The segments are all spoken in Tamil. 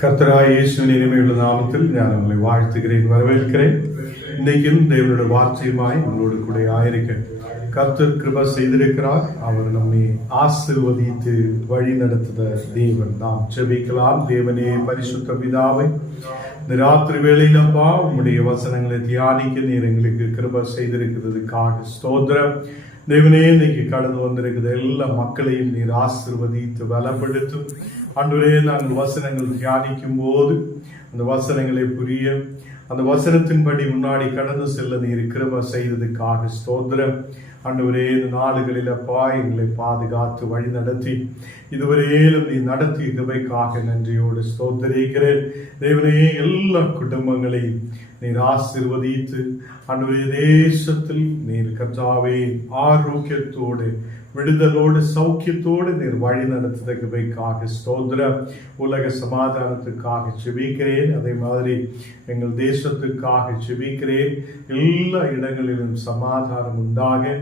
கர்த்தராகிய இயேசுவின் இனிமையுள்ள நாமத்தில் நான் உங்களை வாழ்த்துகிறேன், வரவேற்கிறேன். இன்னைக்கும் தேவனுடைய வார்த்தையுமாய் உங்களோடு கூட ஆயிருக்க கர்த்தர் கிருபை செய்திருக்கிறார். அவர் நம்மை ஆசீர்வதித்து வழி நடத்துத தேவன். நாம் ஜெபிக்கலாம். தேவனே, பரிசுத்த பிதாவே, இந்த ராத்திரி வேளையிலப்பா உம்முடைய வசனங்களை தியானிக்க நீர் எங்களுக்கு கிருபை செய்திருக்கிறதுக்காக ஸ்தோத்திரம். தேவனே, இன்னைக்கு கடந்து வந்திருக்கிற எல்லா மக்களையும் நீர் ஆசீர்வதித்து பலப்படுத்தும். ஆண்டவரே, நாங்கள் வசனங்கள் தியானிக்கும் போது அந்த வசனங்களை புரிய, அந்த வசனத்தின்படி முன்னாடி கடந்து செல்ல நீர் கிருபை செய்ததுக்காக ஸ்தோத்திரம். ஆண்டவரே, இந்த நாடுகளில் அப்பா எங்களை பாதுகாத்து வழி நடத்தி இதுவரையிலும் நீ நடத்தி கிருபைக்காக நன்றியோடு ஸ்தோத்திரிக்கிறேன். தேவனே, எல்லா குடும்பங்களையும் நீர் ஆசீர்வதித்து ஆண்டவரே தேசத்தில் நீர் கர்த்தாவே ஆரோக்கியத்தோடு விடுதலோடு சௌக்கியத்தோடு நீர் வழி நடத்துத கிருபைக்காக ஸ்தோத்திரம். உலக சமாதானத்துக்காக ஜெபிக்கிறேன். அதே மாதிரி எங்கள் தேசத்துக்காக ஜெபிக்கிறேன். எல்லா இடங்களிலும் சமாதானம் உண்டாக,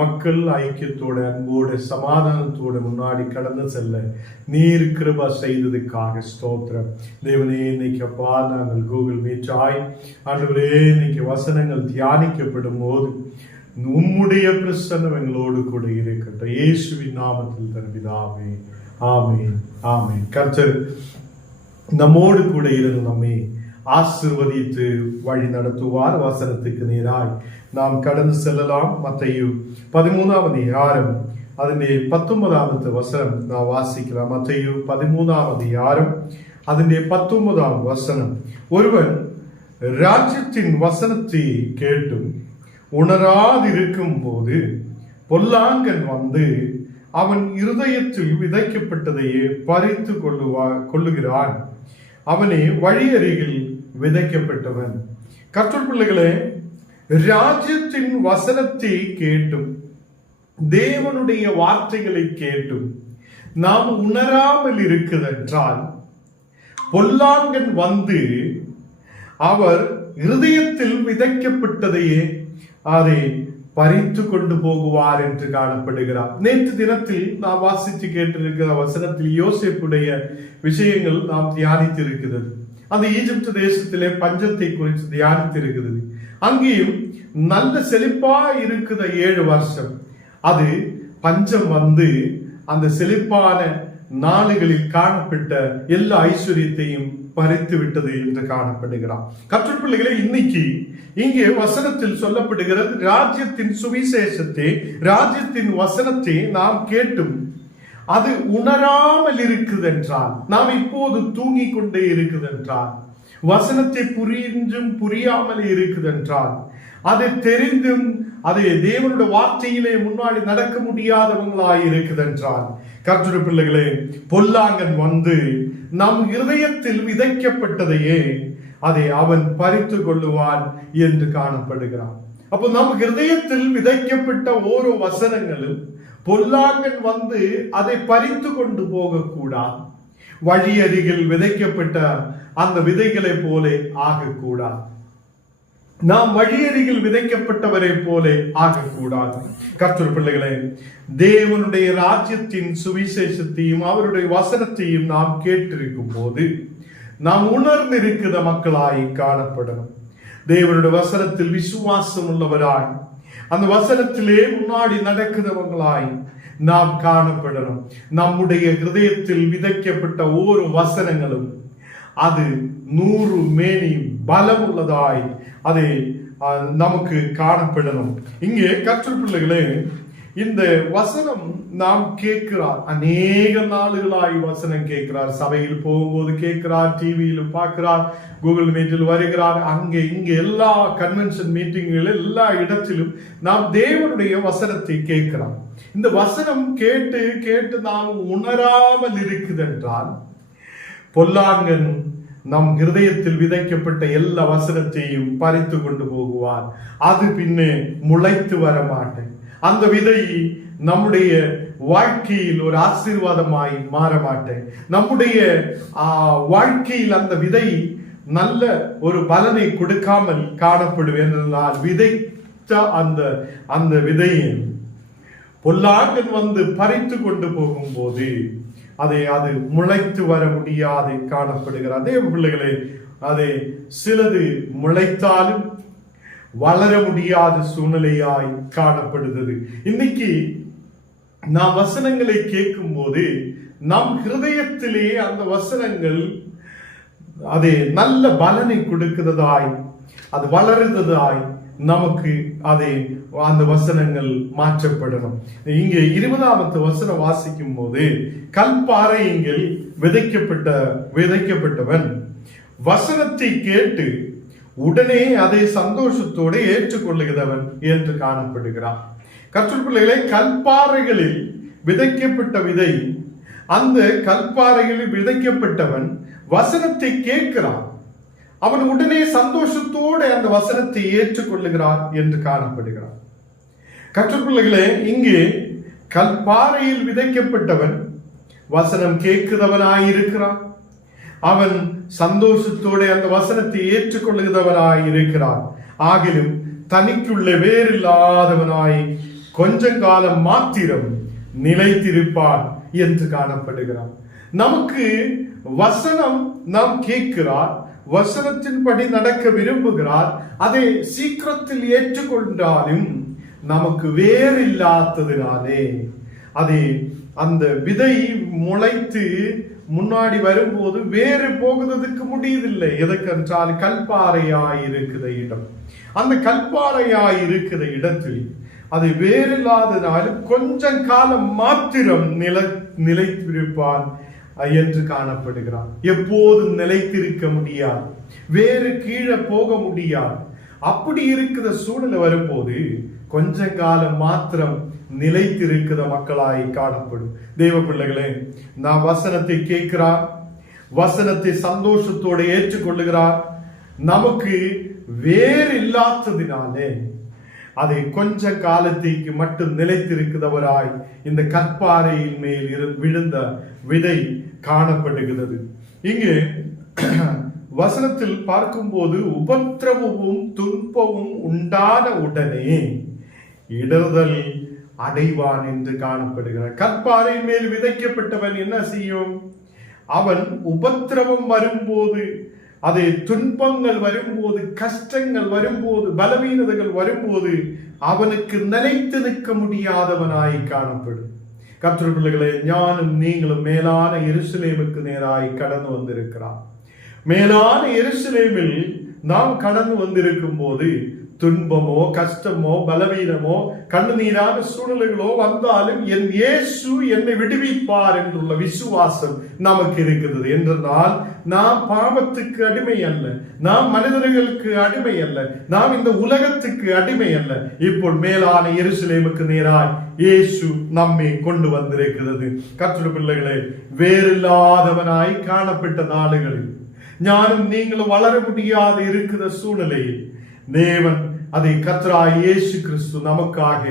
மக்கள் ஐக்கியத்தோடு அன்போடு சமாதானத்தோடு முன்னாடி கடந்து செல்ல நீர் கிருபை செய்ததுக்காக ஸ்தோத்திரம். தேவனே, இன்னைக்கு அப்பா நாங்கள் கூகுள் மீட்டாய் ஆண்டவரே இன்னைக்கு வசனங்கள் தியானிக்கப்படும் போது உம்முடைய பிரசன்னம் எங்களோடு கூட இருக்கட்டும். இயேசுவின் நாமத்தில் தருவிதாவே, ஆமென், ஆமென். கர்த்தர் நம்மோடு கூட இருந்து நம்மை ஆசீர்வதித்து வழி நடத்துவார். வசனத்துக்கு நேராய் நாம் கடந்து செல்லலாம். மத்தேயு 13ஆம் அதிகாரம் அதிலே 19வது வசனம் நாம் வாசிக்கலாம். மத்தேயு 13ஆம் அதிகாரம் அதிலே 19ஆம் வசனம். ஒருவன் ராஜ்யத்தின் வசனத்தை கேட்டும் உணராதிருக்கும் போது பொல்லாங்கன் வந்து அவன் இருதயத்தில் விதைக்கப்பட்டதையே பறித்து கொள்ளுகிறான். அவனே வழியருகில் விதைக்கப்பட்டவன். கர்த்தர் பிள்ளைகளே, ராஜ்யத்தின் வசனத்தை கேட்டும் தேவனுடைய வார்த்தைகளை கேட்டும் நாம் உணராமல் இருக்குதென்றால் பொல்லாங்கன் வந்து அவர் இருதயத்தில் விதைக்கப்பட்டதையே அதை பறித்து கொண்டு போகுவார் என்று காணப்படுகிறார். நேற்று தினத்தில் நாம் வாசித்து கேட்டிருக்கிற வசனத்தில் யோசேப்புடைய விஷயங்கள் நாம் தியானித்திருக்கிறது. அந்த ஈஜிப்து தேசத்திலே பஞ்சத்தை குறித்து தியானித்திருக்கிறது. அங்கேயும் நல்ல செழிப்பா இருக்கிற 7 வருஷம் அது பஞ்சம் வந்து அந்த செழிப்பான நாடுகளில் காணப்பட்ட எல்லா ஐஸ்வர்யத்தையும் பறித்து விட்டது என்று காணப்படுகிறார். கர்த்தர் பிள்ளைகளே, இன்னைக்கு இங்கே வசனத்தில் சொல்லப்படுகிறது, ராஜ்யத்தின் சுவிசேஷத்தை, ராஜ்யத்தின் வசனத்தை நாம் கேட்டும் அது உணராமல் இருக்குதென்றால், நாம் இப்போது தூங்கிக் கொண்டே இருக்குதென்றால், வசனத்தை புரிந்தும் புரியாமல் இருக்குதென்றால், அதை தெரிந்தும் அதை தேவனுடைய வார்த்தையிலே முன்னாடி நடக்க முடியாதவங்களாய் இருக்குதென்றால், கர்த்தர் பிள்ளைகளே, பொல்லாங்கன் வந்து நம் இருதயத்தில் விதைக்கப்பட்டதையே அதை அவன் பறித்து கொள்ளுவான் என்று காணப்படுகிறான். அப்போ நம் இருதயத்தில் விதைக்கப்பட்ட ஓரோ வசனங்களும் பொல்லாங்கன் வந்து அதை பறித்து கொண்டு போகக்கூடாது. வழி அருகில் விதைக்கப்பட்ட அந்த விதைகளை போல ஆகக்கூடாது. நாம் வழியருகில் விதைக்கப்பட்டவரை போல ஆகக்கூடாது. கர்த்தர் பிள்ளைகளே, தேவனுடைய ராஜ்யத்தின் சுவிசேஷத்தையும் அவருடைய வசனத்தையும் நாம் கேட்டிருக்கும் போது நாம் உணர்ந்திருக்கிற மக்களாய் காணப்படணும். தேவனுடைய வசனத்தில் விசுவாசம் உள்ளவராய், அந்த வசனத்திலே முன்னாடி நடக்கிறவங்களாய் நாம் காணப்படணும். நம்முடைய ஹிருதயத்தில் விதைக்கப்பட்ட ஒவ்வொரு வசனங்களும் அது 100 மேனி பலம் உள்ளதாய் அதை நமக்கு காணப்படணும். இங்கே கர்த்தர் பிள்ளைகளே, இந்த வசனம் நாம் கேட்கிறார். அநேக நாளுகளாய் வசனம் கேட்கிறார். சபையில் போகும்போது கேட்கிறார், டிவியிலும் பார்க்கிறார், கூகுள் மீட்டில் வருகிறார், அங்கே இங்கே எல்லா கன்வென்ஷன் மீட்டிங்களில் எல்லா இடத்திலும் நாம் தேவனுடைய வசனத்தை கேட்கிறார். இந்த வசனம் கேட்டு கேட்டு நாம் உணராமல் இருக்குதென்றால் பொல்லாங்கன் நம் இருதயத்தில் விதைக்கப்பட்ட எல்லா வசனத்தையும் பறித்து கொண்டு போகுவார். அது பின்னே முளைத்து வர மாட்டேன். அந்த விதை நம்முடைய வாழ்க்கையில் ஒரு ஆசீர்வாதமாய் மாற மாட்டேன். நம்முடைய வாழ்க்கையில் அந்த விதை நல்ல ஒரு பலனை கொடுக்காமல் காணப்படுவேன். விதைத்த அந்த விதையை பொல்லாங்கன் வந்து பறித்து கொண்டு போகும்போது அது முளைத்து வர முடியாது காணப்படுகிறது. அதே பிள்ளைகளே, அது சிலது முளைத்தாலும் வளர முடியாத சூழ்நிலையாய் காணப்படுகிறது. இன்னைக்கு நாம் வசனங்களை கேட்கும் போது நம் ஹிருதயத்திலே அந்த வசனங்கள் அது நல்ல பலனை கொடுக்கிறதாய், அது வளருவதாய் நமக்கு அந்த வசனங்கள் மாற்றப்படணும். இங்கே 20வது வசனம் வாசிக்கும் போது, கல்பாறையில் விதைக்கப்பட்டவன் வசனத்தை கேட்டு உடனே அதை சந்தோஷத்தோடு ஏற்றுக்கொள்ளுகிறவன் என்று காணப்படுகிறான். கர்த்தருடைய பிள்ளைகளே, கல்பாறைகளில் விதைக்கப்பட்ட விதை, அந்த கல்பாறைகளில் விதைக்கப்பட்டவன் வசனத்தை கேட்கிறான், அவன் உடனே சந்தோஷத்தோடு அந்த வசனத்தை ஏற்றுக்கொள்ளுகிறான் என்று காணப்படுகிறான். கர்த்தருடைய பிள்ளைகளே, இங்கே கல்பாறையில் விதைக்கப்பட்டவன் வசனம் கேட்கிறவனாயிருக்கிறான், அவன் சந்தோஷத்தோடு அந்த வசனத்தை ஏற்றுக்கொள்ளுகிறவனாய் இருக்கிறான். ஆகிலும் தனிக்குள்ள வேறில்லாதவனாய் கொஞ்ச காலம் மாத்திரம் நிலைத்திருப்பான் என்று காணப்படுகிறான். நமக்கு வசனம் நாம் கேட்கிறார், வசனத்தின்படி நடக்க விரும்புகிறார், அதை சீக்கிரத்தில் ஏற்றுக்கொண்டாலும் நமக்கு வேறில்லாததினாலே அந்த விதை முளைத்து முன்னாடி வரும்போது வேறு போகிறதுக்கு முடியதில்லை. எதற்கென்றால் கல்பாறையாய் இருக்கிற இடம், அந்த கல்பாறையாய் இருக்கிற இடத்தில் அது வேறில்லாதனாலும் கொஞ்சம் காலம் மாத்திரம் நிலைத்திருப்பான் என்று காணப்படுகிறான். எப்போதும் நிலைத்திருக்க முடியாது, வேறு கீழே போக முடியாது. அப்படி இருக்கிற சூழ்நிலை வரும்போது கொஞ்ச காலம் மாத்திரம் நிலைத்திருக்கிற மக்களாய் காணப்படும். தேவ பிள்ளைகளே, நான் வசனத்தை கேட்கிறார், வசனத்தை சந்தோஷத்தோடு ஏற்றுக்கொள்ளுகிறார், நமக்கு வேறு இல்லாததினாலே அதை கொஞ்ச காலத்திற்கு மட்டும் நிலைத்திருக்கிறவராய் இந்த கற்பாறையின் மேல் விழுந்த விதை காணப்படுகிறது. இங்கே வசனத்தில் பார்க்கும்போது உபத்திரவமும் துன்பமும் உண்டான உடனே இடர்தல் அடைவான் என்று காணப்படுகிறார். கற்பாறை மேல் விதைக்கப்பட்டவன் என்ன செய்யும்? அவன் உபத்திரவம் வரும்போது, அதே துன்பங்கள் வரும்போது, கஷ்டங்கள் வரும்போது, பலவீனதைகள் வரும்போது அவனுக்கு நிலைத்து நிற்க முடியாதவனாய் காணப்படும். கர்த்தருடைய பிள்ளைகளே, ஞானும் நீங்களும் மேலான எருசலேமுக்கு நேராய் கடந்து வந்திருக்கிறார். மேலான எருசலேமில் நாம் கடந்து வந்திருக்கும் போது துன்பமோ கஷ்டமோ பலவீனமோ கண்ணீரான சூழ்நிலைகளோ வந்தாலும் என் இயேசு என்னை விடுவிப்பார் என்றுள்ள விசுவாசம் நமக்கு இருக்கிறது. என்றால் நாம் பாவத்துக்கு அடிமை அல்ல, நாம் மனிதர்களுக்கு அடிமை அல்ல, நாம் இந்த உலகத்துக்கு அடிமை அல்ல. இப்போ மேலான எருசலேமுக்கு நேராய் இயேசு நம்மை கொண்டு வந்திருக்கிறது. கர்த்தருடைய பிள்ளைகளே, வேறில்லாதவனாய் காணப்பட்ட நாடுகளில் ஞானம் நீங்களும் வளர முடியாது இருக்கிற சூழ்நிலையில் தேவன் அதை கர்த்தராகிய இயேசு கிறிஸ்து நமக்காக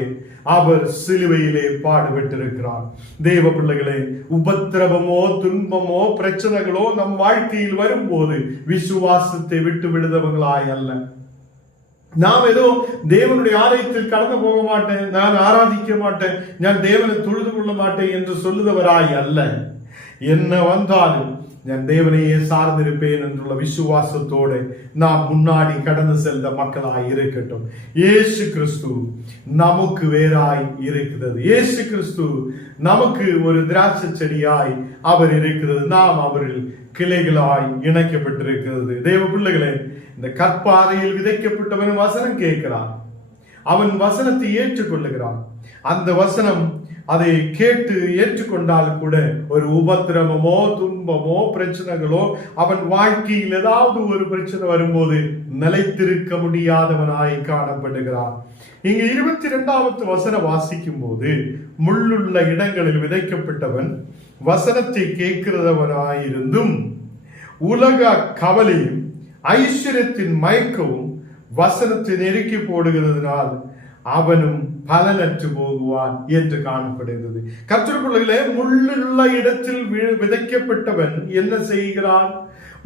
அவர் சிலுவையிலே பாடுபட்டிருக்கிறார். தேவ பிள்ளைகளே, உபத்திரவமோ துன்பமோ பிரச்சனைகளோ நம் வாழ்க்கையில் வரும்போது விசுவாசத்தை விட்டு விடுதவங்களாய் அல்ல. நாம் ஏதோ தேவனுடைய ஆலயத்தில் கடந்து போக மாட்டேன், நான் ஆராதிக்க மாட்டேன், நான் தேவனை தொழுது கொள்ள மாட்டேன் என்று சொல்லுதவராய் அல்ல. என்ன வந்தாலும் நான் தேவனையே சார்ந்திருப்பேன் என்றுள்ள விசுவாசத்தோடு நாம் முன்னாடி கடந்து செல்த மக்களாய் இருக்கட்டும். இயேசு கிறிஸ்து நமக்கு வேறாய் இருக்கிறது. இயேசு கிறிஸ்து நமக்கு ஒரு திராட்சை செடியாய் அவர் இருக்கிறது, நாம் அவரில் கிளைகளாய் இணைக்கப்பட்டிருக்கிறது. தேவ பிள்ளைகளே, இந்த கற்பாறையில் விதைக்கப்பட்டவன் வசனம் கேட்கிறான், அவன் வசனத்தை ஏற்றுக்கொள்ளுகிறான். அந்த வசனம் அதை கேட்டு ஏற்றுக்கொண்டால் கூட ஒரு உபத்திரவமோ துன்பமோ பிரச்சனைகளோ அவன் வாழ்க்கையில் ஏதாவது ஒரு பிரச்சனை வரும்போது நிலைத்திருக்க முடியாதவனாய் காணப்படுகிறான். இங்க 22வது வசனம் வாசிக்கும் போது, முள்ளுள்ள இடங்களில் விதைக்கப்பட்டவன் வசனத்தை கேட்கிறவனாயிருந்தும் உலக கவலையும் ஐஸ்வர்யத்தின் மயக்கவும் வசனத்தை நெருக்கி போடுகிறதுனால் அவனும் பலனற்று போகுவான் என்று காணப்படுகிறது. கர்த்தருக்குள்ளே முள்ளுள்ள இடத்தில் விதைக்கப்பட்டவன் என்ன செய்கிறான்?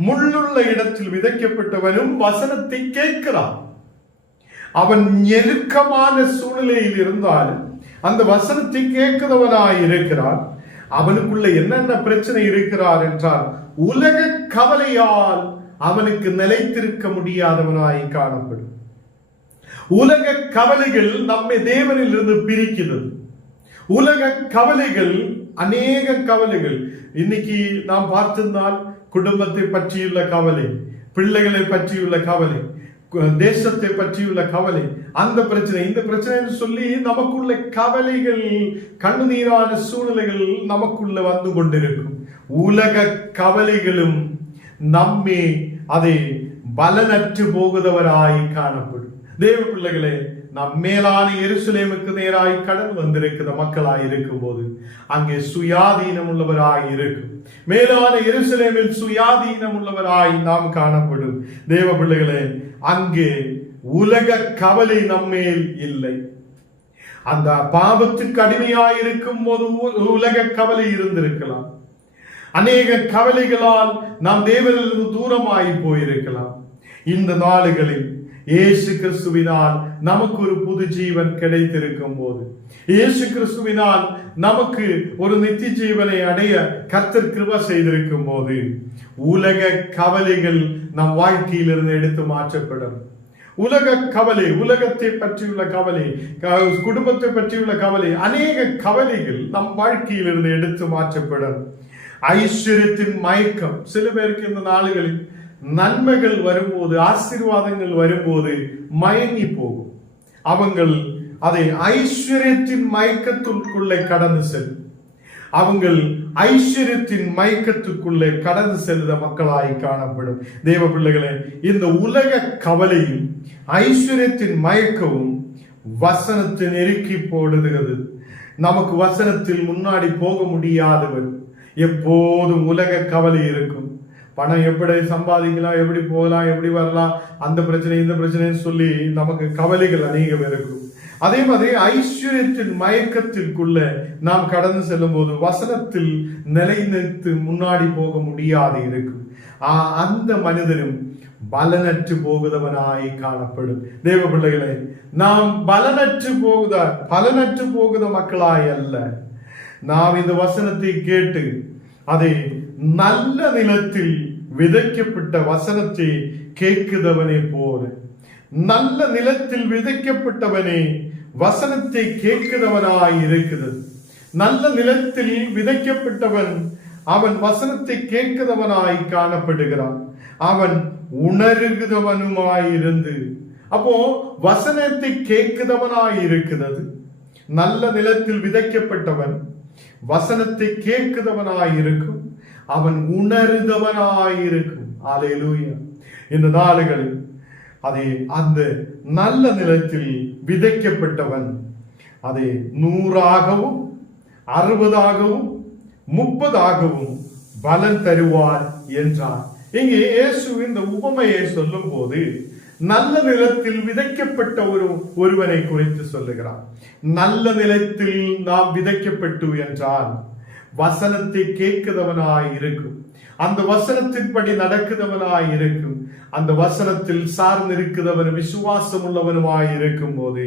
முள்ளுள்ள இடத்தில் விதைக்கப்பட்டவனும் வசனத்தை கேட்கிறான். அவன் நெருக்கமான சூழ்நிலையில் இருந்தாலும் அந்த வசனத்தை கேட்கிறவனாய் இருக்கிறான். அவனுக்குள்ள என்னென்ன பிரச்சனை இருக்கிறார் என்றால் உலக கவலையால் அவனுக்கு நிலைத்திருக்க முடியாதவனாய் காணப்படும். உலக கவலைகள் நம்மை தேவனில் இருந்து பிரிக்கிறது. உலக கவலைகள், அநேக கவலைகள் இன்னைக்கு நாம் பார்த்திருந்தால் குடும்பத்தை பற்றியுள்ள கவலை, பிள்ளைகளை பற்றியுள்ள கவலை, தேசத்தை பற்றியுள்ள கவலை, அந்த பிரச்சனை இந்த பிரச்சனை சொல்லி நமக்குள்ள கவலைகள், கண்ணீரான சூழ்நிலைகள் நமக்குள்ள வந்து கொண்டிருக்கும். உலக கவலைகளும் நம்மே அதை பலனற்று போகுதவராய் காணப்படும். தேவ பிள்ளைகளே, நம் மேலான எருசலேமுக்கு நேராய் கடந்து வந்திருக்கிற மக்களாய் இருக்கும் போது அங்கே சுயாதீனம் உள்ளவராய் இருக்கும். மேலான எருசலேமில் சுயாதீனம் உள்ளவராய் நாம் காணப்படும். தேவ பிள்ளைகளே, அங்கே உலக கவலை நம்மேல் இல்லை. அந்த பாவத்துக்கு அடிமையாய் இருக்கும் போது உலக கவலை இருந்திருக்கலாம். அநேக கவலைகளால் நாம் தேவனிலிருந்து தூரமாய் போயிருக்கலாம். இந்த நாளுகளில் இயேசு கிறிஸ்துவினால் நமக்கு ஒரு புது ஜீவன் கிடைத்திருக்கும் போது, இயேசு கிறிஸ்துவினால் நமக்கு ஒரு நித்திய ஜீவனை அடைய கர்த்தர் கிருபை செய்திருக்கும் போது உலக கவலைகள் நம் வாழ்க்கையிலிருந்து எடுத்து மாற்றப்படும். உலக கவலை, உலகத்தை பற்றியுள்ள கவலை, குடும்பத்தை பற்றியுள்ள கவலை, அநேக கவலைகள் நம் வாழ்க்கையிலிருந்து எடுத்து மாற்றப்படும். ஐஸ்வர்யத்தின் மயக்கம், சில பேருக்கு இந்த நாளுகளில் நன்மைகள் வரும்போது, ஆசீர்வாதங்கள் வரும்போது மயங்கி போகும். அவங்கள் அதை ஐஸ்வர்யத்தின் மயக்கத்திற்குள்ளே கடந்து செல்லும். அவங்கள் ஐஸ்வர்யத்தின் மயக்கத்துக்குள்ளே கடந்து செல்லுத மக்களாய் காணப்படும். தேவ பிள்ளைகளே, இந்த உலக கவலையும் ஐஸ்வர்யத்தின் மயக்கமும் வசனத்தை நெருக்கி போடுகிறது. நமக்கு வசனத்தில் முன்னாடி போக முடியாதவர், எப்போதும் உலக கவலை இருக்கும். பணம் எப்படி சம்பாதிக்கலாம், எப்படி போகலாம், எப்படி வரலாம், அந்த பிரச்சனை இந்த பிரச்சனைன்னு சொல்லி நமக்கு கவலைகள் அநேகம் இருக்கும். அதே மாதிரி ஐஸ்வர்யத்தின் மயக்கத்திற்குள்ள நாம் கடந்து செல்லும் போது வசனத்தில் நிலைநிறுத்து முன்னாடி போக முடியாது இருக்கும். அந்த மனிதனும் பலனற்று போகுதவனாய் காணப்படும். தேவ பிள்ளைகளே, நாம் பலனற்று போகுத மக்களாய் அல்ல. நாம் இந்த வசனத்தை கேட்டு அதை நல்ல நிலத்தில் விதைக்கப்பட்ட வசனத்தை கேட்குதவனே போல, நல்ல நிலத்தில் விதைக்கப்பட்டவனே வசனத்தை கேட்கிறவனாய் இருக்கிறது. நல்ல நிலத்தில் விதைக்கப்பட்டவன் அவன் வசனத்தை கேட்கிறவனாய் காணப்படுகிறான். அவன் உணர்கிறவனுமாயிருந்து, அப்போ வசனத்தை கேட்கிறவனாய் இருக்கிறது. நல்ல நிலத்தில் விதைக்கப்பட்டவன் வசனத்தை கேட்கிறவனாயிருக்கும், அவன் உணர்ந்தவனாயிருக்கும். அல்லேலூயா. இந்த நாளுகளில் அதை அந்த நல்ல நிலத்தில் விதைக்கப்பட்டவன் அதை 100ஆகவும் 60ஆகவும் 30ஆகவும் பலன் தருவார் என்றார். இங்கே இயேசு இந்த உவமையை சொல்லும் போது நல்ல நிலத்தில் விதைக்கப்பட்ட ஒருவனை குறித்து சொல்லுகிறார். நல்ல நிலத்தில் நாம் விதைக்கப்பட்டு என்றால் வசனத்தை கேட்கிறவனாய் இருக்கும், அந்த வசனத்தின்படி நடக்கிறவனாய் இருக்கும், அந்த வசனத்தில் சார்ந்திருக்கிறவன் விசுவாசம் உள்ளவனுமாய் இருக்கும் போது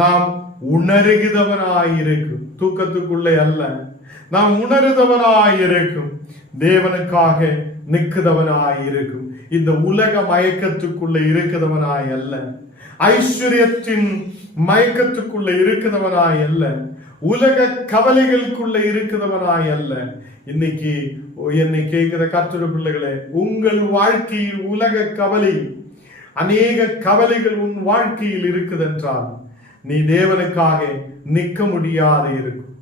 நாம் உணர்கிறவனாய் இருக்கும். தூக்கத்துக்குள்ளே அல்ல, நாம் உணர்ந்தவனாய் இருக்கும், தேவனுக்காக நிற்கிறவனாய் இருக்கும். இந்த உலக மயக்கத்துக்குள்ள இருக்கிறவனாய் அல்ல, ஐஸ்வர்யத்தின் மயக்கத்துக்குள்ள இருக்கிறவனாய் அல்ல, உலக கவலைகளுக்குள்ள இருக்கிறவனாய் அல்ல. இன்னைக்கு என்னை கேட்கிற கர்த்தருடைய பிள்ளைகளே, உங்கள் வாழ்க்கையில் உலக கவலை, அநேக கவலைகள் உன் வாழ்க்கையில் இருக்குதென்றால் நீ தேவனுக்காக நிற்க முடியாத இருக்கும்,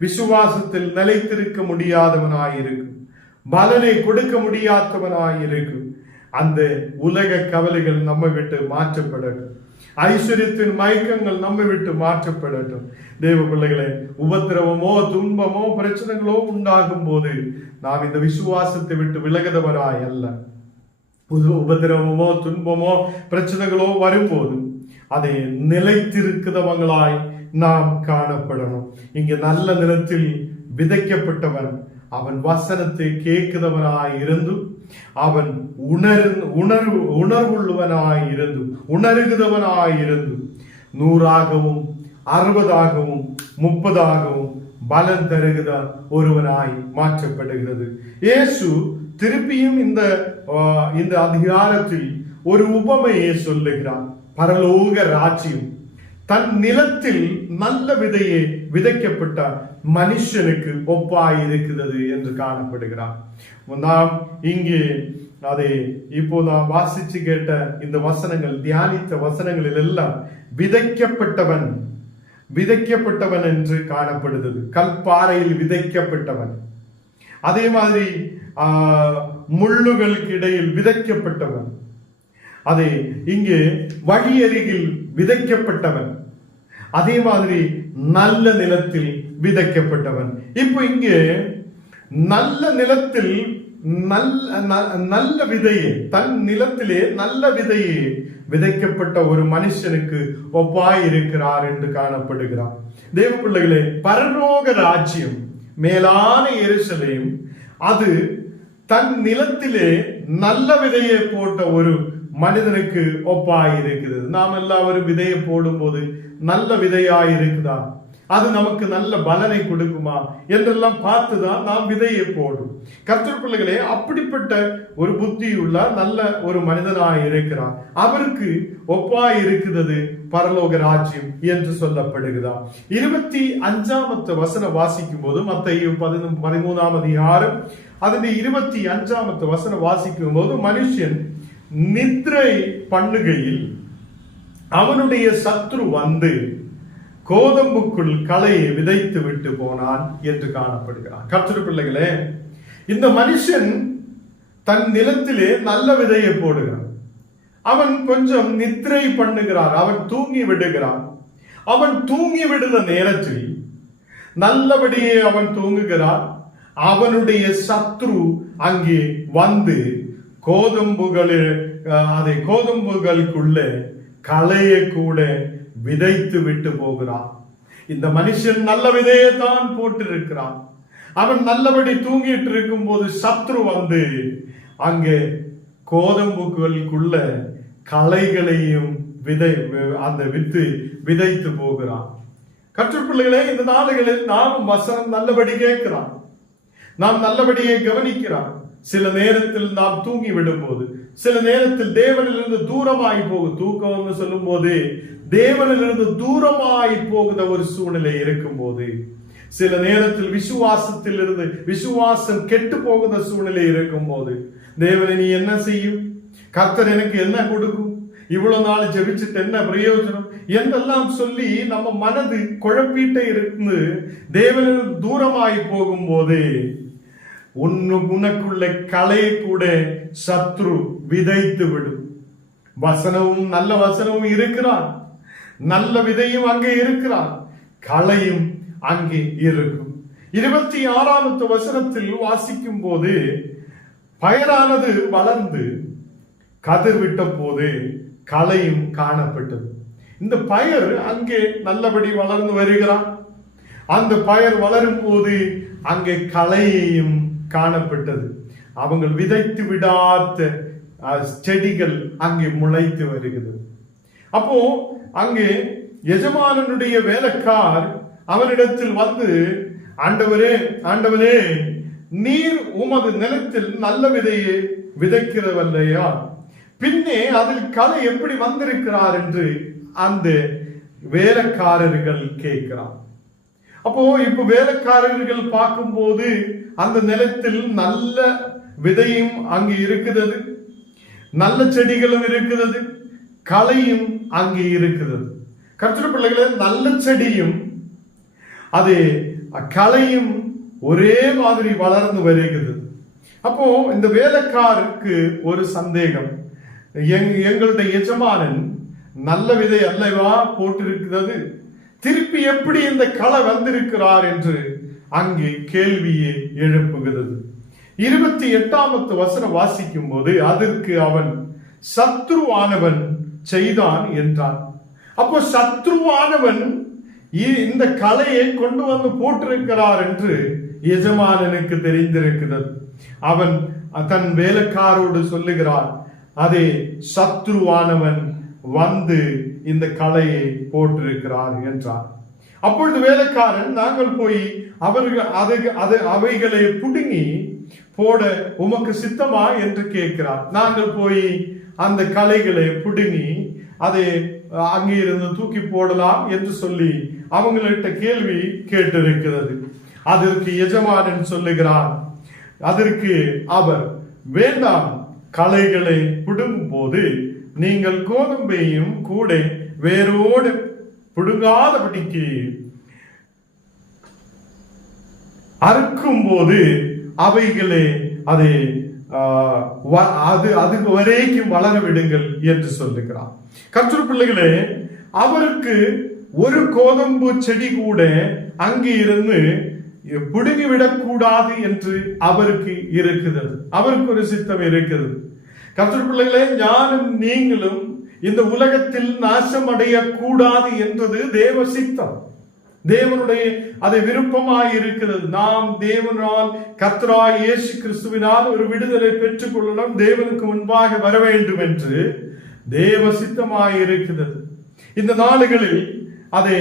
விசுவாசத்தில் நிலைத்திருக்க முடியாதவனாய் இருக்கும், பலனை கொடுக்க முடியாதவனாய் இருக்கும். அந்த உலக கவலைகள் நம்மை விட்டு மாற்றப்படட்டும், ஐஸ்வர்யத்தின் மயக்கங்கள் நம்மை விட்டு மாற்றப்படட்டும். தேவ பிள்ளைகளே, உபத்திரவமோ துன்பமோ பிரச்சனைகளோ உண்டாகும் போது நாம் இந்த விசுவாசத்தை விட்டு விலகுதவராய் அல்ல. உபத்திரவமோ துன்பமோ பிரச்சனைகளோ வரும்போது அதை நிலைத்திருக்கிறவங்களாய் நாம் காணப்படணும். இங்க நல்ல நிலத்தில் விதைக்கப்பட்டவன் அவன் வசனத்தை கேட்கிறவனாய் இருந்தும், அவன் உணர்வுள்ளவனாய் இருந்தும், உணர்கிறவனாய் இருந்தும் 100ஆகவும் 60ஆகவும் 30ஆகவும் பலன் தருகிற ஒருவனாய் மாற்றப்படுகிறது. இயேசு திருப்பியும் இந்த அதிகாரத்தில் ஒரு உபமையை சொல்லுகிறார். பரலோக ராஜ்யம் தன் நிலத்தில் நல்ல விதையை விதைக்கப்பட்ட மனுஷனுக்கு ஒப்பாய் இருக்கிறது என்று காணப்படுகிறார். நாம் இங்கே அதை இப்போ நாம் வாசிச்சு கேட்ட இந்த வசனங்கள், தியானித்த வசனங்களில் எல்லாம் விதைக்கப்பட்டவன் என்று காணப்படுகிறது. கல்பாறையில் விதைக்கப்பட்டவன், அதே மாதிரி முள்ளுகளுக்கு இடையில் விதைக்கப்பட்டவன், அதே இங்கே வழியருகில் விதைக்கப்பட்டவன், அதே மாதிரி நல்ல நிலத்தில் விதைக்கப்பட்டவன். இப்போ இங்கே நல்ல நிலத்தில் நல்ல விதையை, தன் நிலத்திலே நல்ல விதையை விதைக்கப்பட்ட ஒரு மனுஷனுக்கு ஒப்பாய் இருக்கிறார் என்று காணப்படுகிறார். தேவ பிள்ளைகளே, பரலோக ராஜ்யம், மேலான எருசலேம், அது தன் நிலத்திலே நல்ல விதையை போட்ட ஒரு மனிதனுக்கு ஒப்பாய் இருக்கிறது. நாம் எல்லாரும் விதையை போடும் போது நல்ல விதையாய் இருக்குதா, அது நமக்கு நல்ல பலனை கொடுக்குமா என்றெல்லாம் பார்த்துதான் நாம் விதையை போடும். கர்த்தர் பிள்ளைகளே, அப்படிப்பட்ட ஒரு புத்தியுள்ள நல்ல ஒரு மனிதனாய் இருக்கிறார். அவருக்கு ஒப்பாய் இருக்கிறது பரலோக ராஜ்யம் என்று சொல்லப்படுகிறார். 25 வசனம் வாசிக்கும் போது, மத்தேயு 13 அதிகாரம் அதனுடைய 25 வசனம் வாசிக்கும் போது, மனுஷன் நித்ரை பண்ணுகையில் அவனுடைய சத்ரு வந்து கோதம்புக்குள் களையை விதைத்து விட்டு போனான் என்று காணப்படுகிறான். கர்த்தர் பிள்ளைகளே, இந்த மனுஷன் தன் நிலத்திலே நல்ல விதையை போடுகிறான். அவன் கொஞ்சம் நித்திரை பண்ணுகிறான், அவன் தூங்கி விடுகிறான். அவன் தூங்கி விடுற நேரத்தில் நல்லபடியே அவன் தூங்குகிறான். அவனுடைய சத்ரு அங்கே வந்து கோதம்புகளுக்குள்ள களையை கூட விதைத்து விட்டு போகிறான். இந்த மனுஷன் நல்ல விதையை தான் போட்டிருக்கிறான். அவன் நல்லபடி தூங்கிட்டு இருக்கும் போது சத்ரு வந்து அங்கே கோதம்புகளுக்குள்ள களைகளையும் விதைத்து போகிறான். கற்றுப்பிள்ளைகளே, இந்த நாடுகளில் நாம் வசனம் நல்லபடி கேட்கிறான், நாம் நல்லபடியே கவனிக்கிறான். சில நேரத்தில் நாம் தூங்கி விடும் போது, சில நேரத்தில் தேவனிலிருந்து தூரமாய் போகும். தூக்கம் சொல்லும் போது தேவனிலிருந்து தூரமாய் போகுத ஒரு சூழ்நிலை இருக்கும் போது, சில நேரத்தில் விசுவாசம் கெட்டு போகுத சூழ்நிலை இருக்கும் போது, தேவனை நீ என்ன செய்யும், கர்த்தர் எனக்கு என்ன கொடுக்கும், இவ்வளவு நாள் ஜெபிச்சுட்டு என்ன பிரயோஜனம் என்றெல்லாம் சொல்லி நம்ம மனது குழப்பிட்டே இருந்து தேவனிலிருந்து தூரமாய் போகும் போது, உனக்குள்ள களையை கூட சத்ரு விதைத்து விடும். வசனமும் நல்ல வசனமும் இருக்கிறான், நல்ல விதையும் அங்கே இருக்கிறான், களையும் அங்கே இருக்கும். 26 வசனத்தில் வாசிக்கும் போது, பயிரானது வளர்ந்து கதிர் விட்ட போது களையும் காணப்பட்டது. இந்த பயிர் அங்கே நல்லபடி வளர்ந்து வருகிறான். அந்த பயிர் வளரும் போது அங்கே களையையும் காணப்பட்டது. அவங்க விதைத்து விடாத செடிகள் அங்கே முளைத்து வருகிறது. அப்போ அங்கே எஜமானனுடைய வேலைக்கார் அவனிடத்தில் வந்து, ஆண்டவரே, நீர் உமது நிலத்தில் நல்ல விதையை விதைக்கிறவல்லையா, பின்னே அதில் களை எப்படி வந்திருக்கிறார் என்று அந்த வேலைக்காரர்கள் கேட்கிறார். அப்போ இப்ப வேலைக்காரர்கள் பார்க்கும் போது அந்த நிலத்தில் நல்ல விதையும் அங்கே இருக்கிறது, நல்ல செடிகளும் இருக்கிறது, களையும் அங்கே இருக்கிறது. கர்த்தர் பிள்ளைகளே, நல்ல செடியும் அது களையும் ஒரே மாதிரி வளர்ந்து வருகிறது. அப்போ இந்த வேலைக்காரருக்கு ஒரு சந்தேகம், எங்களுடைய எஜமானன் நல்ல விதை அல்லவா போட்டிருக்கிறது, திருப்பி எப்படி இந்த களை வந்திருக்கிறார் என்று அங்கே கேள்வியை எழுப்புகிறது. 28 வசனம் வாசிக்கும் போது, அதற்கு அவன் சத்ருவானவன் செய்தான் என்றான். அப்போ சத்ருவானவன் இந்த கலையை கொண்டு வந்து போட்டிருக்கிறார் என்று எஜமானனுக்கு தெரிந்திருக்கிறது. அவன் தன் வேலைக்காரோடு சொல்லுகிறான், அதே சத்ருவானவன் வந்து இந்த கலையை போட்டிருக்கிறார் என்றார். அப்பொழுது வேலைக்காரன், நாங்கள் போய் அவைகளை புடுங்கி போட உமக்கு சித்தமா என்று கேட்கிறார். நாங்கள் போய் அந்த களைகளை புடுங்கி அதை அங்கே இருந்து தூக்கி போடலாம் என்று சொல்லி அவங்கள்ட்ட கேள்வி கேட்டிருக்கிறது. அதற்கு எஜமானன் சொல்லுகிறார், அதற்கு அவர், வேண்டாம், களைகளை புடுங்கும் போது நீங்கள் கோதுமையும் கூட வேரோடு புடுங்காதபடிக்கு அறுக்கும் போது அவைகளே அது வரைக்கும் வளர விடுங்கள் என்று சொல்லுகிறார். கர்த்தருடைய பிள்ளைகளே, அவருக்கு ஒரு கோதம்பு செடி கூட அங்கே இருந்து புடுங்கிவிடக் கூடாது என்று அவருக்கு இருக்கிறது. அவருக்கு ஒரு சித்தம் இருக்கிறது. கர்த்தருடைய பிள்ளைகளே, ஞானம் நீங்களும் இந்த உலகத்தில் நாசம் அடைய கூடாது என்றது தேவ சித்தம். தேவனுடைய அதை விருப்பமாய் இருக்கிறது. நாம் தேவனால், கர்த்தராய் இயேசு கிறிஸ்துவினால் ஒரு விடுதலை பெற்றுக் கொள்ளலாம், தேவனுக்கு முன்பாக வர வேண்டும் என்று தேவ சித்தமாய் இருக்கிறது. இந்த நாடுகளில் அது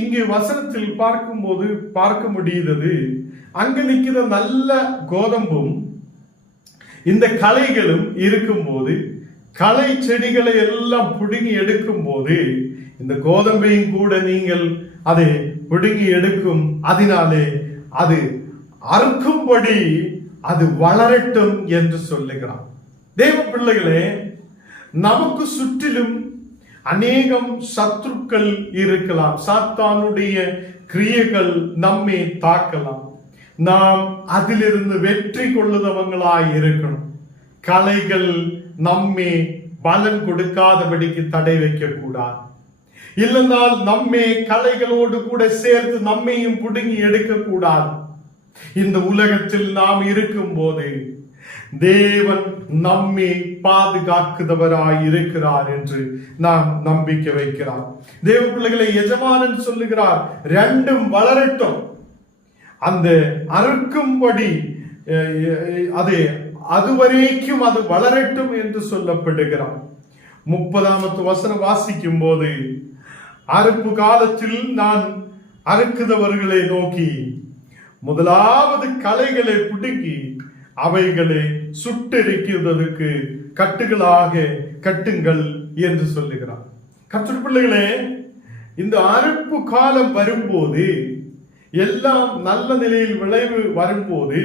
இங்கு வசனத்தில் பார்க்கும்போது பார்க்க முடிகிறது. அங்க நிற்கிற நல்ல கோதம்பும் இந்த களைகளும் இருக்கும் போது, களை செடிகளை எல்லாம் புடுங்கி எடுக்கும் போது இந்த கோதம்பையும் கூட நீங்கள் அதை பிடுங்கி எடுக்கும். அதனாலே அது அறுக்கும்படி அது வளரட்டும் என்று சொல்லுகிறான். தேவ பிள்ளைகளே, நமக்கு சுற்றிலும் அநேகம் சத்துருக்கள் இருக்கலாம். சாத்தானுடைய கிரியைகள் நம்மை தாக்கலாம். நாம் அதிலிருந்து வெற்றி கொள்ளுதவங்களாய் இருக்கணும். கலைகள் நம்மை பலன் கொடுக்காதபடிக்கு தடை வைக்க கூடாது. இல்லைனால் நம்மை கலைகளோடு கூட சேர்த்து நம்மையும் புடுங்கி எடுக்க கூடாது. இந்த உலகத்தில் நாம் இருக்கும் போது தேவன் நம்மை பாதுகாக்குதவராய் இருக்கிறார் என்று நாம் நம்பிக்கை வைக்கிறார். தேவ பிள்ளைகளை, எஜமானன் சொல்லுகிறார், ரெண்டும் வளரட்டும், அந்த அறுக்கும்படி அதுவரைக்கும் அது வளரட்டும் என்று சொல்லப்படுகிறார். 30வது வசனம் வாசிக்கும் போது, அறுப்பு காலத்தில் நான் அறுக்குதவர்களை நோக்கி முதலாவது களைகளை பிடுங்கி அவைகளை சுட்டெரிக்குவதற்கு கட்டுகளாக கட்டுங்கள் என்று சொல்லுகிறார். கர்த்தருடைய பிள்ளைகளே, இந்த அறுப்பு காலம் வரும்போது, எல்லாம் நல்ல நிலையில் விளைவு வரும்போது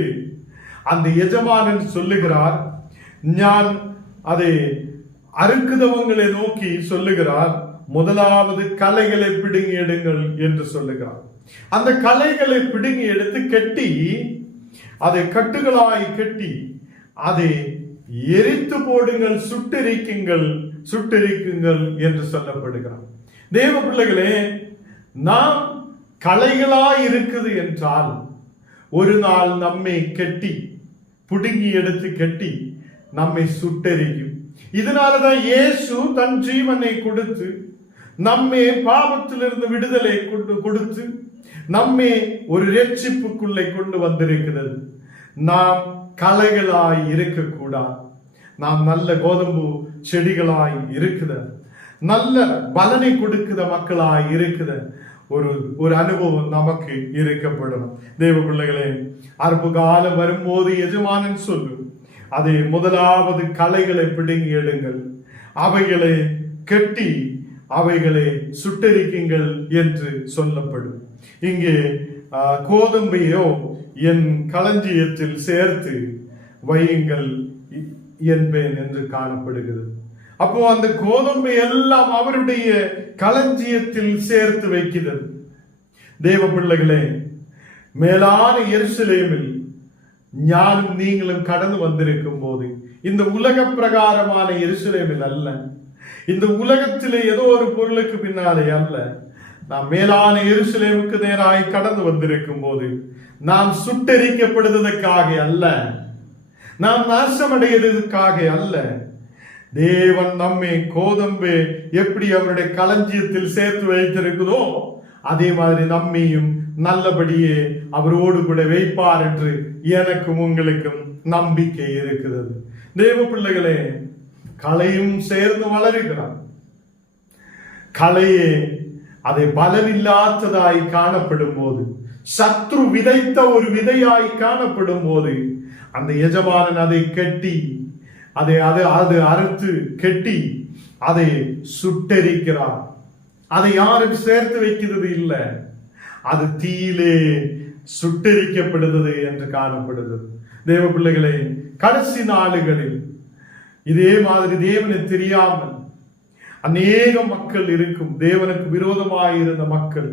அந்த எஜமானன் சொல்லுகிறார், நான் அதை அறுக்குதவங்களை நோக்கி சொல்லுகிறார், முதலாவது களைகளை பிடுங்கி எடுங்கள் என்று சொல்லுகிறார். அந்த களைகளை பிடுங்கி எடுத்து கட்டி அதை கட்டுகளாய் கட்டி அதை எரித்து போடுங்கள், சுட்டெரிக்குங்கள் என்று சொல்லப்படுகிறார். தேவ பிள்ளைகளே, நாம் களைகளாய் இருக்குது என்றால் ஒரு நாள் நம்மை கட்டி புடுங்கி எடுத்து கட்டி நம்மை சுட்டெரிக்கும். இதனாலதான் இயேசு தன் ஜீவனை கொடுத்து நம்மை பாவத்திலிருந்து விடுதலை கொடுத்து நம்மை ஒரு ரட்சிப்புக்குள்ளே கொண்டு வந்திருக்கிறது. நாம் களைகளாய் இருக்கக்கூடாது. நாம் நல்ல கோதம்பு செடிகளாய் இருக்குத, நல்ல பலனை கொடுக்கிற மக்களாய் இருக்குத ஒரு அனுபவம் நமக்கு இருக்கப்படணும். தேவ பிள்ளைகளே, அறுப்பு காலம் வரும்போது எஜமானன் சொல்லு, அதை முதலாவது களைகளை பிடுங்கி எடுங்கள், அவைகளை கட்டி அவைகளை சுட்டெரிக்குங்கள் என்று சொல்லப்படும். இங்கே கோதுமையோ என் களஞ்சியத்தில் சேர்த்து வையுங்கள் என்பேன் என்று காணப்படுகிறது. அப்போ அந்த கோதுமை எல்லாம் அவருடைய களஞ்சியத்தில் சேர்த்து வைக்கிறது. தேவ பிள்ளைகளே, மேலான எருசலேமில் ஞானும் நீங்களும் கடந்து வந்திருக்கும் போது, இந்த உலக பிரகாரமான எருசலேமில் அல்ல, இந்த உலகத்திலே ஏதோ ஒரு பொருளுக்கு பின்னாலே அல்ல, நாம் மேலான எருசலேமுக்கு நேராய் கடந்து வந்திருக்கும் போது, நாம் சுட்டெரிக்கப்படுவதற்காக அல்ல, நாம் நாசமடைவதற்காக அல்ல, தேவன் நம்மை கோதம்பு எப்படி அவருடைய களஞ்சியத்தில் சேர்த்து வைத்திருக்குதோ அதே மாதிரி நம்மையும் நல்லபடியே அவரோடு கூட வைப்பார் என்று எனக்கும் உங்களுக்கும் நம்பிக்கை இருக்கிறது. தேவ பிள்ளைகளே, களையும் சேர்ந்து வளருகிறார். களையே அதை பலனில்லாததாய் காணப்படும் போது, சத்ரு விதைத்த ஒரு விதையாய் காணப்படும் போது, அந்த எஜமானன் அதை கட்டி அதை அறுத்து கெட்டி அதை சுட்டெரிக்கிறார். அதை யாரும் சேர்த்து வைக்கிறது இல்லை, அது தீயிலே சுட்டெரிக்கப்படுகிறது என்று காணப்படுகிறது. தேவ பிள்ளைகளே, கடைசி நாளுகளில் இதே மாதிரி தேவனை தெரியாமல் அநேக மக்கள் இருக்கும். தேவனுக்கு விரோதமாக இருந்த மக்கள்,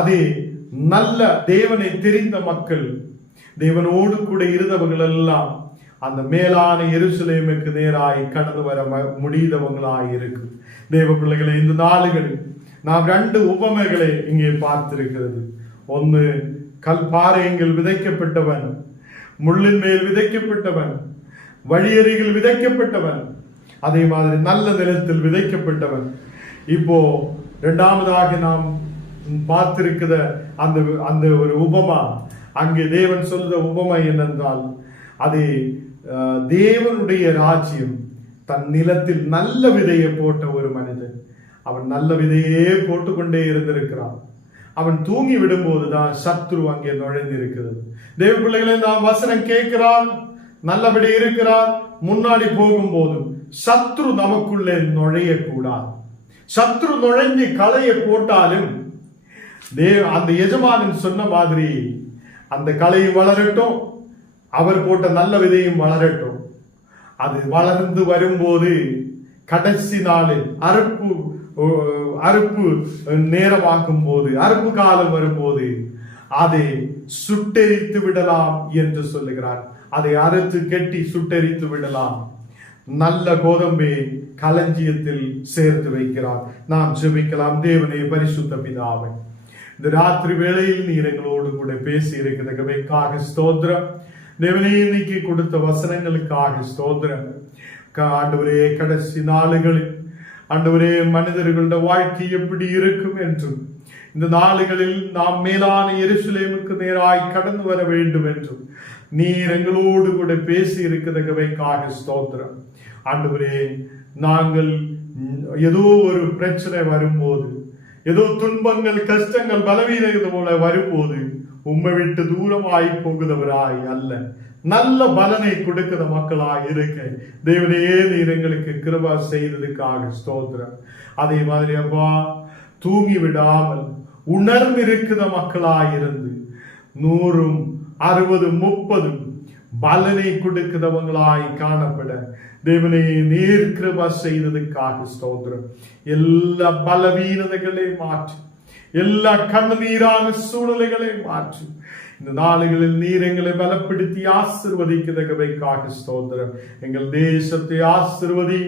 அதே நல்ல தேவனை தெரிந்த மக்கள், தேவனோடு கூட இருந்தவர்கள் எல்லாம் அந்த மேலான எருசலேமுக்கு நேராய் கடந்து வர முடிந்தவங்களாய் இருக்கும். தேவ பிள்ளைகளை, இந்த நாளுகளில் நாம் 2 உபமைகளை இங்கே பார்த்திருக்கிறது. ஒன்று, கல்பாறையில் விதைக்கப்பட்டவன், முள்ளின் மேல் விதைக்கப்பட்டவன், வழியருகில் விதைக்கப்பட்டவன், அதே மாதிரி நல்ல நிலத்தில் விதைக்கப்பட்டவன். இப்போ 2வதாக நாம் பார்த்திருக்கிற அந்த ஒரு உபமா, அங்கே தேவன் சொல்ற உபமை என்னென்றால், அது தேவனுடைய ராஜ்யம் தன் நிலத்தில் நல்ல விதையை போட்ட ஒரு மனிதன். அவன் நல்ல விதையே போட்டுக்கொண்டே இருந்திருக்கிறான். அவன் தூங்கி விடும்போதுதான் சத்ரு அங்கே நுழைந்திருக்கிறது. தேவ பிள்ளைகளை, நாம் வசனம் கேட்கிறான், நல்லபடி இருக்கிறார், முன்னாடி போகும்போது சத்ரு நமக்குள்ளே நுழையக்கூடாது. சத்ரு நுழைஞ்சு களையை போட்டாலும் அந்த எஜமானன் சொன்ன மாதிரி அந்த களையும் வளரட்டும், அவர் போட்ட நல்ல விதையும் வளரட்டும். அது வளர்ந்து வரும்போது கடைசி நாளில் அறுப்பு நேரமாக்கும் போது, அறுப்பு காலம் வரும்போது அதை சுட்டெரித்து விடலாம் என்று சொல்லுகிறார். அதை அறுத்து கெட்டி சுட்டெரித்து விடலாம். நல்ல கோதம்பை களஞ்சியத்தில் சேர்த்து வைக்கிறார். நாம் ஜெபிக்கலாம். தேவனே, பரிசுத்த பிதாவே, இந்த ராத்திரி வேளையில் நீர் எங்களோடு கூட பேசி இருக்கிறதுக்காக ஸ்தோத்திரம். தேவனே, இன்னைக்கு கொடுத்த வசனங்களுக்காக ஸ்தோத்திரம். ஆண்டவரே, கடைசி நாளுகளில் ஆண்டவரே, மனிதர்களுடைய வாழ்க்கை எப்படி இருக்கும் என்றும், இந்த நாளுகளில் நாம் மேலான எருசலேமுக்கு நேராய் கடந்து வர வேண்டும் என்றும் நீர் எங்களோடு கூட பேசி இருக்கிறதுக்காக ஸ்தோத்திரம். ஆண்டவரே, நாங்கள் ஏதோ ஒரு பிரச்சனை வரும்போது, ஏதோ துன்பங்கள், கஷ்டங்கள், பலவீனங்கள் போல வரும்போது உம்மை விட்டு தூரமாய் போகுதவராய் அல்ல, நல்ல பலனை கொடுக்கிற மக்களாய் இருக்க தேவனே, நீர் எங்களுக்கு கிருபை செய்ததுக்காக ஸ்தோத்திரம். அதே மாதிரி அப்பா, தூங்கி விடாமல் உணர்ந்திருக்கிற மக்களாய் இருந்து 100, 60, 30 பலனை கொடுக்கிறவங்களாய் காணப்பட தேவனே, நீர் கிருபை செய்ததுக்காக ஸ்தோத்திரம். எல்லா பலவீனதைகளை மாற்றி, எல்லா கண்ணீரான சூழ்நிலைகளை மாற்றி இந்த நாளுகளில் நீர் எங்களை பலப்படுத்தி ஆசீர்வதிக்கிறதுக்காக ஸ்தோத்திரம். எங்கள் தேசத்தை ஆசீர்வதி.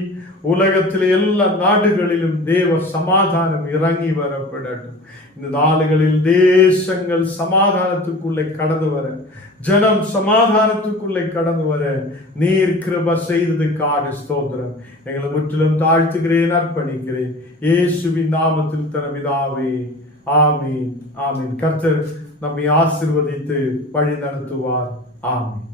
உலகத்திலே எல்லா நாடுகளிலும் தேவ சமாதானம் இறங்கி வரப்படட்டும். இந்த நாளுகளில் தேசங்கள் சமாதானத்துக்குள்ளே கடந்து வர, ஜனம் சமாதானத்துக்குள்ளே கடந்து வர நீர் கிருபை செய்ததுக்காக ஸ்தோத்திரம். எங்களை முற்றிலும் தாழ்த்துகிறேன், அர்ப்பணிக்கிறேன். இயேசுவின் நாமத்தில் தரமிதாவே, ஆமீன், ஆமீன். கர்த்தர் நம்மை ஆசீர்வதித்து வழி நடத்துவார். ஆமீன்.